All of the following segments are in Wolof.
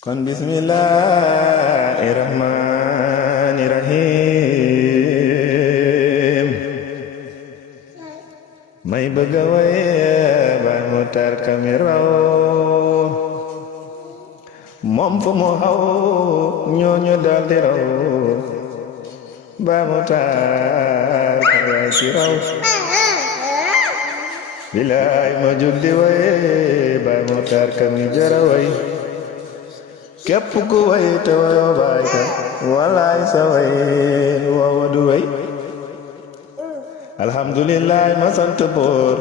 kon bismillahi rahmani rahim may bëgg a waye Baay Muxtaar Kamiraw moom fu mu xaw ñooñu daldi raw Baay Muxtaar Kamiraw ci raw bilaay ma jug di waye Baay Muxtaar Kamiraw way képp ku way te wayoo baay ka walaay sa way woowa du way alhamdulillah ma sant buur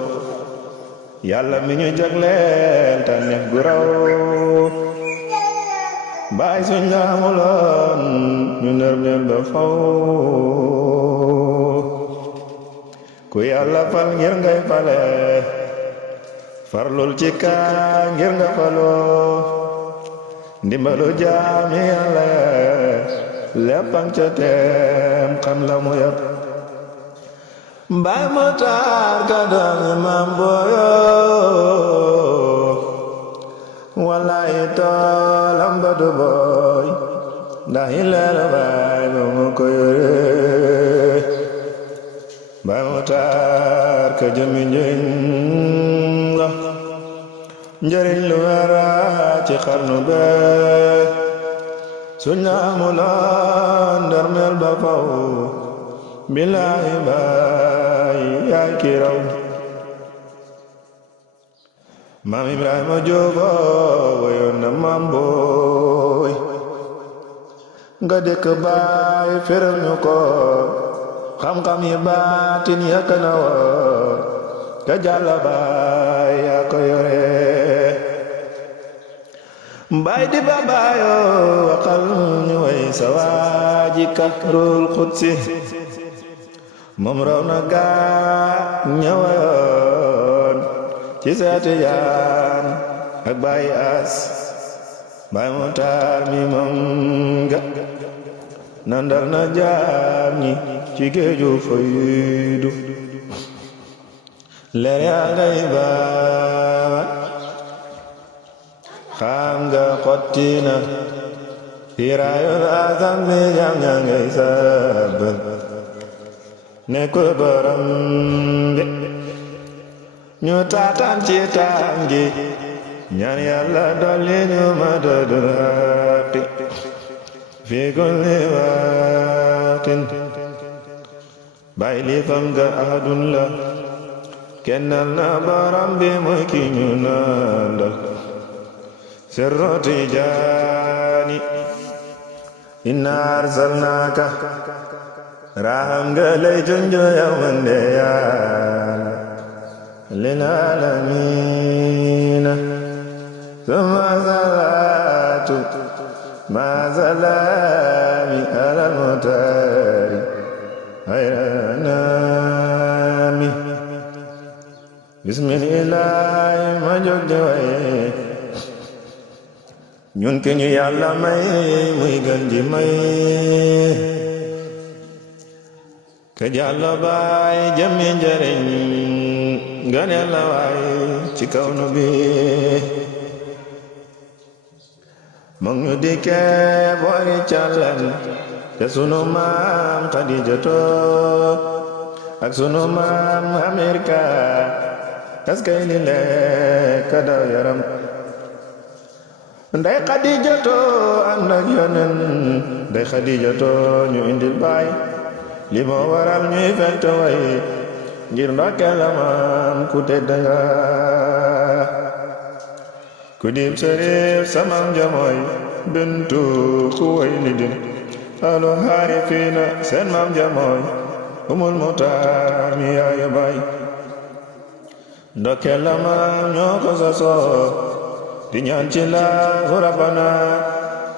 yàlla mi ñu jagleel tànneef gu raw baay suñ la amuloon ñu nërmeel ba faw ku yàlla fal ngir ngay fale farlul ci kaa ngir nga faloo ndimbalu jaami yàlla léppang ca teem xam la mu yab Baay Muxtaar ka doomi Maam Booyo wallaay toolam ba du booy ndax i leela baay ba mu ko yore Baay Muxtaar ka jëmi njëriñ la njëriñ lu wera ci xarnu bee suñ la amuloon ndarmeel ba faw billaahi baay yaay ki raw Maam Ibrahima Jóoba wayoon na Maam Booy nga dëkk baay feral ñu ko xam-xam yi baatin yàkk na woon ka jàlla baay yaa ko yore baay di ba baayoo waxal ñu way sa waaji kakrul xudsi moom raw na gaa ñëwayoon ci seeti yaan ak baay as Baay Muxtaar mi moom ga nandal na jaam ñi ci géeju faydu leer yaa ngay baawa xam nga xottina fiiraayul asam bi jam ña ngay sabal nekkul borom bi ñu taataan ci taam gi ñaan yàlla dolli ñu madadul haqi fi kulli waqtin bàyyi li fam nga ahadun la kennal na borom bi mooy ki ñu nandal sirru tijaani inna arsalnaaka raxam nga lay junjo yow mande Yàlla lil aalamiina summa salaatu ma salaami alal Muxtaari xayra bismillaahi ma jóg di waye ñun ki ñu yàlla may muy gën di may ka jàlla baay jëmmi njariñ gën yàlla waay ci kaw nu bi moom ñu dikkee boori càllan te sunu maam Xadijatu ak sunu maam Amerika askay li lekk daw yaram ndey Xadijatu ànd ak yonen ndey Xadijatu ñu indil baay li moo waral ñuy fent way ngir ndokkeel la maam ku tedd nga ku dib sërif samam jamooy bintu Xuwaylidin alu haarifiina seen maam jamooy Umul Muxtaar mi yaayu baay ndokkeel la maam ñoo ko sosoo di ñaan ci Laahu Rabbana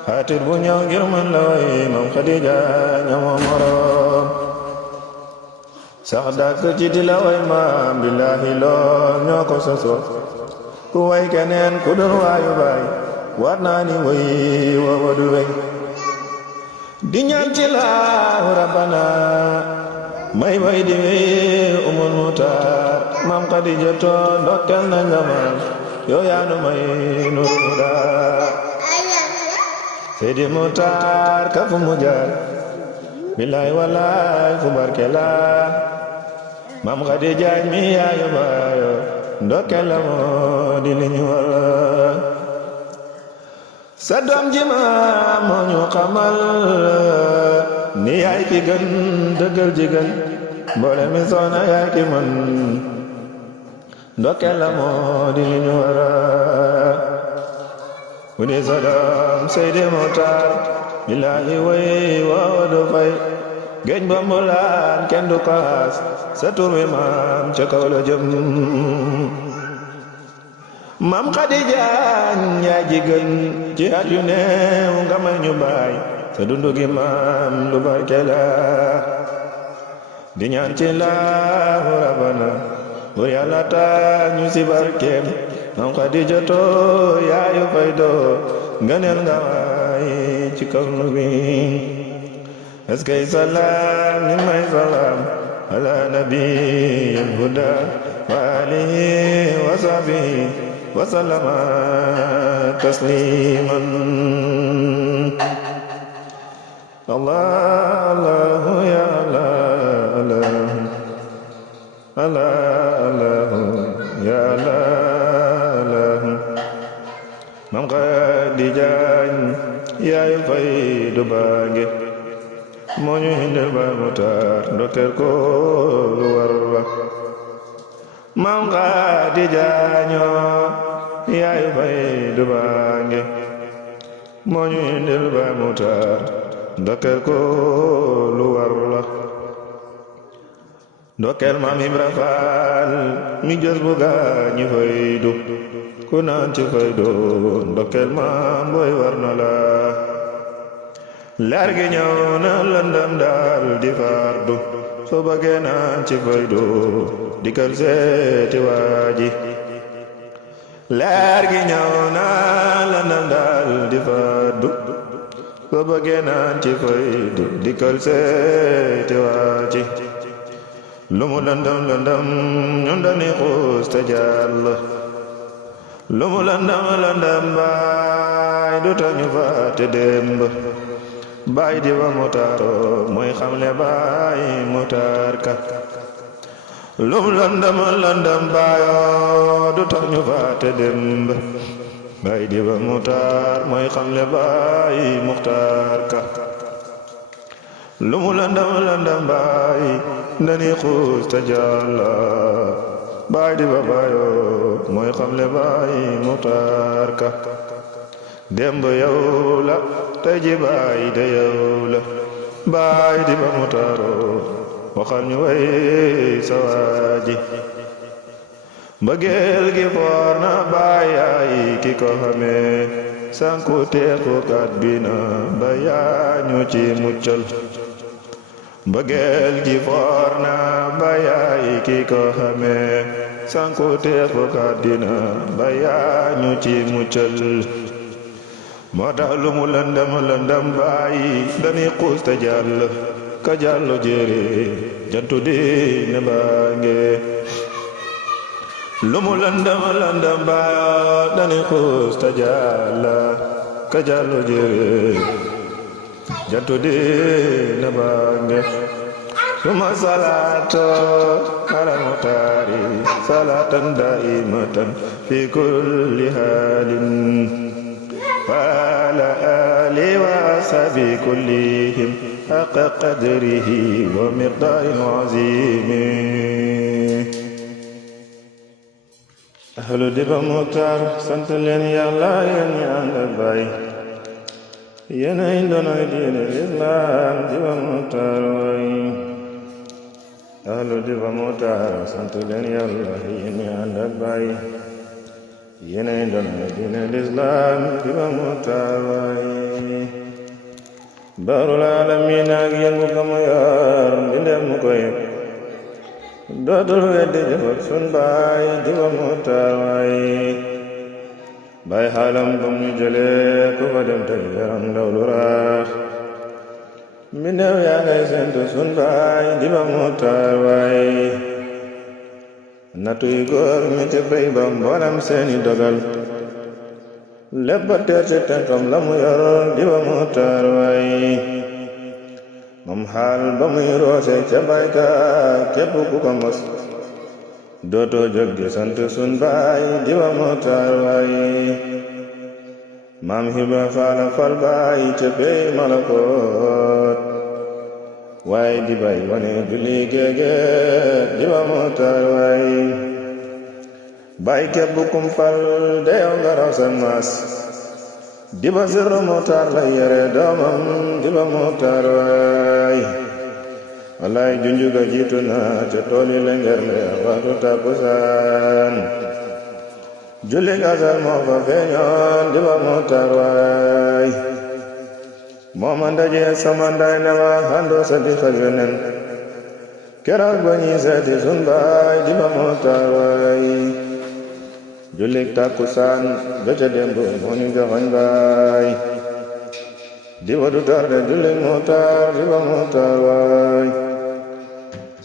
xaatir bu ñëw ngir mën la way Maam Xadija ñamoo moroom sax dàkk ci di la way maam billaahi lool ñoo ko sosoo ku way keneen ku dul waayu baay war naa ni way woowa du wey di ñaan ci Laahu Rabbana may way di wey Umul Muxtaar Maam Xadijatu ndokkeel nañ la maam yow yaa nu may nuru daa Seydi Muxtaar ka fu mu jaar billaay wallaay fu barke la Maam Xadi Jaañ mi yaayu baayo ndokkeel la moo di li ñu war sa doom ji maam moo ñu xamal ni yaay ki gën dëggal ji gën mboole mi soona yaay ki man ndokkeel la moo di li ñu war mu di sa doom Seydi Muxtaar billaahi way woo du fay géej ba mbulaan kenn du kaas sa tur wi maam ca kaw la jëm Maam Xadi Jaañ yaa ji gën ci at yu neew nga may ñu baay sa dundu gi maam lu barke la di ñaan ci Laahu Rabbana bur Yàlla tax ñu si barkeem Maam Xadi jotoo yaayu fay doo ngëneel nga waay ci kaw nu bi askay salaam ni may salaam ala nabiyil huda wa alihi wa sahbihi wa sallama tasliman Allah Allah ya Allah Allah Allah ya Allah Maam Xadi Jaañ yaayu fay du baange moo ñu hindel ba Muxtaar ndokkeel ko lu war la Maam Xadi Jaañ yaayu fay du baange moo ñu hindel ba Muxtaar ndokkeel ko lu war la ndokkeel Maam Ibra Faal mi jës bu gaa ñi fay du ku naan ci fay do ndokkeel maam booy war na la leer gi ñëw na lëndëm daal di fardu soo bëggee naan ci fay do dikkal seeti waaji leer gi ñëw na lëndëm daal di fardu soo bëggee naan ci fay do dikkal seeti waaji lu mu lëndëm lëndëm ñun dañuy xuus te jàll lu mu lëndëm lëndëm baay du tax ñu fàtte démb baay di ba Muxtaaro mooy xamle baay Muxtaar ka lu mu lëndëm lëndëm baayoo du tax ñu fàtte démb baay di ba Muxtaar mooy xamle baay Muxtaar ka lu mu lëndëm lëndëm baay dañuy xuus te jàll baay di ba baayoo mooy xamle baay Muxtaar ka démb yow la tey ji baay de yow la baay di ba Muxtaaroo waxal ñu way sa waaji mbëggeel gi foor na baay ay ki ko xamee sanku teexu kat bi na ba yaa ñu ci muccal mbëggeel gi foor na ba yaay ki ko xamee sanku teexu kat dina ba yaa ñu ci muccal moo tax lu mu lëndëm lëndëm bàyyi dañuy xuus te jàll ka jàllo jéere jantu diine baange lu mu lëndëm lëndëm bàyyi dañuy xuus te jàll ka jàllo jéere jantu diine baange suma salaato ala Muxtaari salaatan daa'imatan fi kulli haalin وعلى آله وأصحابه كلهم حق قدره ومقدار عظيم ahlu Diba Muxtaar sant leen Yàlla yéen ñi ànd ak Baay yéenay ndonoy diine Lislaam Diba Muxtaar way ahlu Diba Muxtaar sant leen Yàlla yéen ñi ànd ak Baay yéenay ndonoy diine Lislaam Diba Muxtaar way barul aalamiin ak yëngu ga mu yor mbindeef mu koy dootul weddi jëf ak sun baay Diba Muxtaar waay baay xaalam ba mu jëlee ku fa dem tey yaram ndaw lu raax mbindeef yaa ngay sentu sun baay Diba Muxtaar waay nattu yi góor mi ci béy ba mboolam seeni dogal lépp ba teer ci tànkam la mu yor di ba Muxtaar waay moom xaal ba muy roose ca bayka képp ku ko mos dootoo jóg di sant sun baay di ba Muxtaar waay maam Ibra Faal fal baay ca pey malakoot waaye di bay wane du liggéege di ba Muxtaar waay bay képp kum fal deyow nga raw sa maas di ba sirru Muxtaar la yere doomam di ba Muxtaar waay wallaay junju ga jiitu na ca tooli Lengeer le waxtu takkusaan julli asal moo fa feeñoon di ba Muxtaar waay moo ma ndaje sama nday ne ma xandoo sa di xal yonen keroog ba ñuy seeti sun baay di ba Muxtaar waay julli takkusaan ga ca démb moo ñu joxoñ baay di ba du tarde julli Muxtaar di ba Muxtaar waay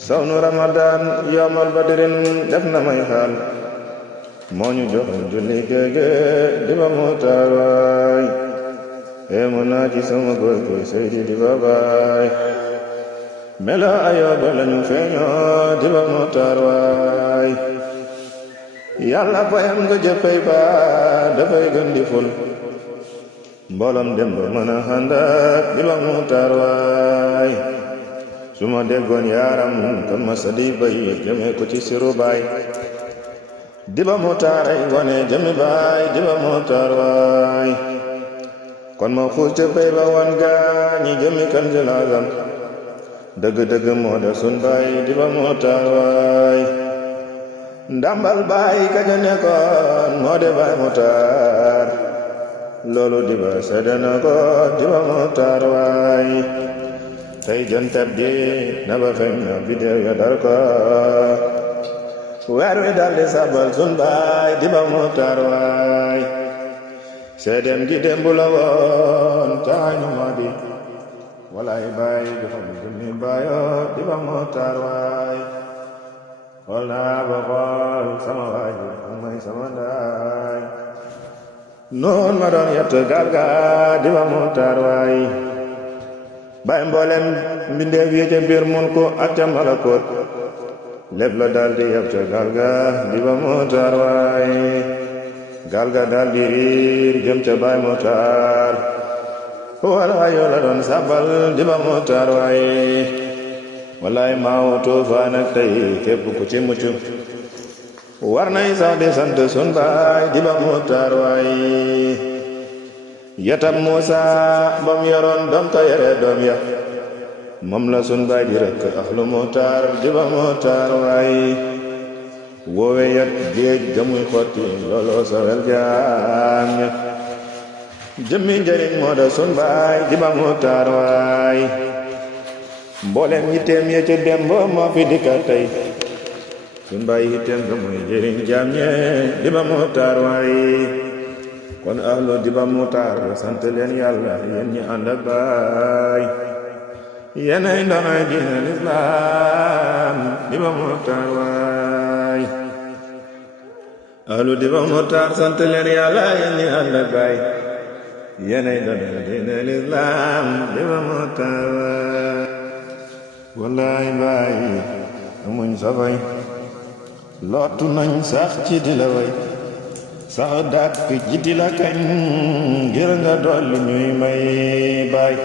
sawnu Ramadan yawmal badrin def na may xaal moo ñu joxoñ julli géege di ba Muxtaar waay mu naa ci sama góor koy Seydi di ba baay melo Ayooba lañu feeñoo di ba Muxtaar waay yàlla fayam nga jëppay ba dafay gën di ful mbooloom dem ba mën a xandak di ba Muxtaar waay su ma déggoon yaaram kon ma sadi bay jëme ko ci siru baay di ba Muxtaar ay ngone jëmi baay di ba Muxtaar waay kon ma xuus ca pay ba wan gaa ñi jëmi kan jëlaazam dëgg-dëgg moo de sun baay di ba Muxtaar waay ndambal baay ka ja nekkoon moo de baay Muxtaar loolu di ba sedde na ko di ba Muxtaar waay tey janteb ji na ba feeñ na biddew ya dar ko weer wi daldi sabal sun baay di ba Muxtaar waay seedem ji démb la woon caañu ma di walaay baay joxam junni baayo di ba Muxtaar waay xool naa ba xool sama waay may sama ndaay noon ma doon yett gaal ga di ba Muxtaar waay baay mboolem mbindeef yi ca biir mun ko ak ca malakoot lépp la daldi yab ca gaal ga di ba Muxtaar waay gaal ga daldi riir jëm ca baay Muxtaar walaay yoo la doon sabal di ba Muxtaar waay walaay maaw tuufaan ak tey képp ku ci mucc war nay sax di sant sun baay di ba Muxtaar waay yatam Muusa bam yoroon doom ta yere doom ya moom la sun baay di rek ahlu Muxtaar di ba Muxtaar waay woowe yat géej gamuy xotti looloo sawel jaam ña jëmmi njëriñ moo da sun baay di ba Muxtaar waay mboolem yitteem ya ca démb moo fi dikka tey sun baay yitteem gamuy njëriñ jaam ñe di ba Muxtaar waay kon ahlu di ba Muxtaar sant leen yàlla yéen ñi ànd ak baay yéenay ndonoy diine lislaam di ba Muxtaar waay ahlu di ba Muxtaar sant leen yàlla yéen ñi ànd ak baay yéenay ndonoy diine lislaam di ba Muxtaar waay wallaay baay amuñ safay lottu nañ sax ci di la way sax dàkk ji di la kañ ngir nga dolli ñuy may baay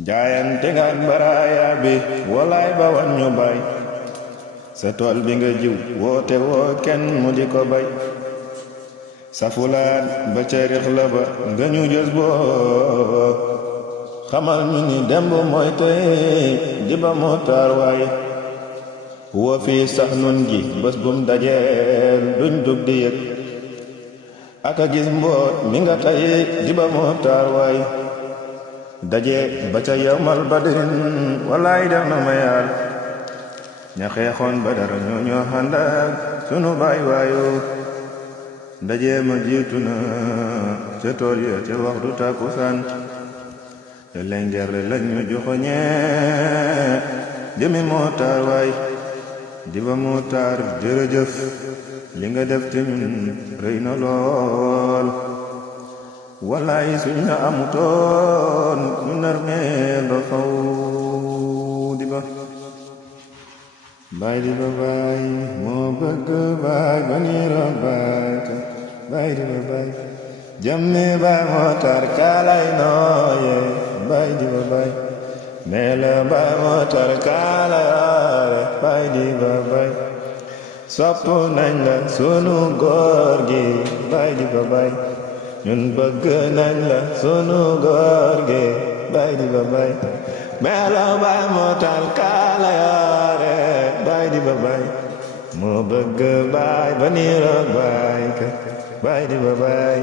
jaayante nga ak baraaya bi walaay ba wan ñu baay sa tool bi nga jiw woote woo kenn mu di ko bay sa fulaat ba ca rix la ba nga ñu jës boo xamal ñu ni demb mooy tey di ba Muxtaar waay woo fii sax nun gi bés bum dajeel duñ dug di yëg aka gis mboot mi nga tay di ba Muxtaar waay daje ba ca yawmal badrin walaay def na ma yaal ña xeexoon Badar ñoo ñoo xandak sunu baay waayu daje ma jiitu na ca tool ya ca waxtu takkusaan ca Lengeer lañ ñu joxoñee jëmi Muxtaar waay di ba Muxtaar jërëjëf li nga def te ñun rëy na lool wallaay suñ la amutoon ñu narmeel ba faw di ba baay di ba baay moo bëgg baay ba niroog baay ka baay di ba baay jàmme baay Muxtaar kaalay nooye baay di ba baay meela baay Muxtaar kaalayaare baay di ba baay sopp nañ la sunu góor gi baay di ba baay ñun bëgg nañ la sunu góor gi baay di ba baay meela baay Muxtaar kaalayaare baay di ba baay moo bëgg baay ba niroog baay ka baay di ba baay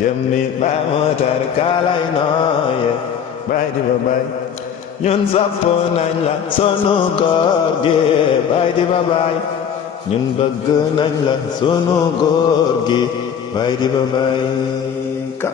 jëmmi baay Muxtaar kaalay nooye baay di ba baay ñun sopp nañ la sunu góor gi baay di ba baay ñun bëgg nañ la sunu góor gi baay di ba baay ka